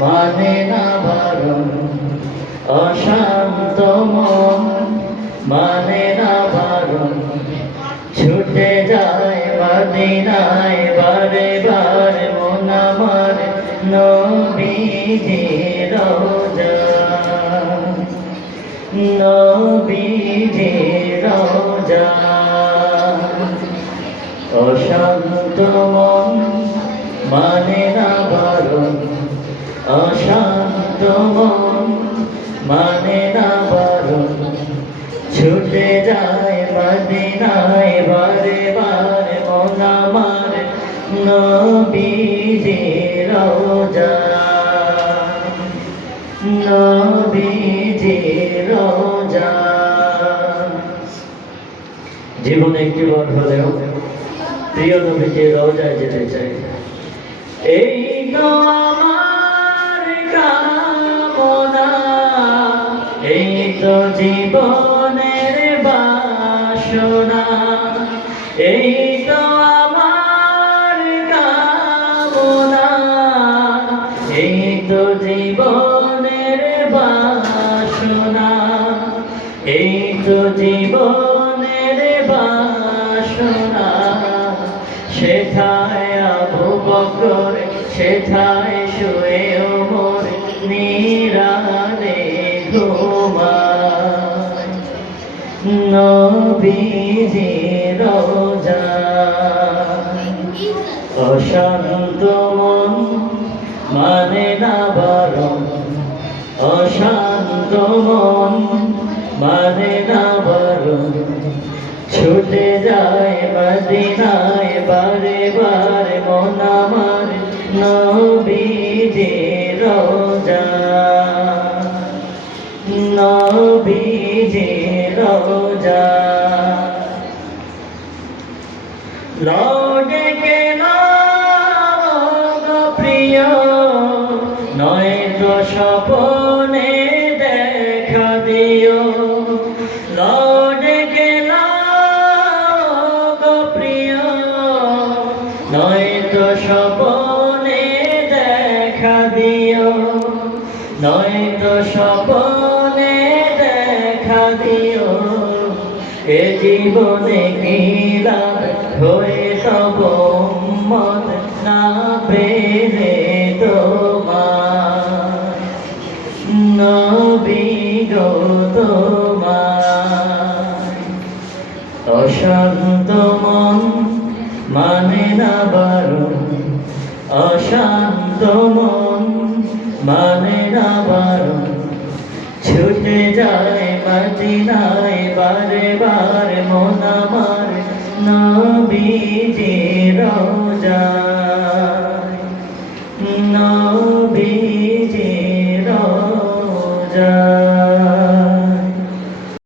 মানে না বারণ অশান্ত মন, মানে না বারণ ছুটে যায় মদিনায় বারে বার মন আমার নবীজির রওজা, নবীজির রওজা। অশান্ত মন মানে না বারণ, অশান্ত মন মানে না বারণ ছুটে যায় মদিনায় বারে বার মন আমার নবীজির রওজা, নবীজির রওজা। জীবনে একটিবার হলেও প্রিয় নবীজির রওজায় যেতে চাই। এই তো আমার কামনা, এই তো জীবনের বাসনা, এই তো আমার কামনা, এই তো জীবনের বাসনা, এই তো জীবনের বাসনা। সেথায় আবু বকর, সেথায় শুয়ে ওমর নিরালে ঘুমায় নবীজির রওজা। অশান্ত মন মানে না বারণ, অশান্ত মন মানে না বারণ ছুটে যায় মদিনায় বারে বার মন আমার নবীজির রওজা, নবীজির রওজা। লৌটে কেন গো প্রিয়, নয়তো স্বপনে দেখা দিও। লৌটে কেন গো প্রিয়, নয়তো স্বপনে দেখা দিও, নয়তো স্বপনে দেখা দিও। এ জীবনে কি লাভ হয়ে তব উম্মত না পেলে তোমার নবী গো তোমার। অশান্ত মন মানে না বারণ, অশান্ত মন মানে না বারণ ছুটে যায় মদিনায় বারে বার মন আমার নবীজির রওজা।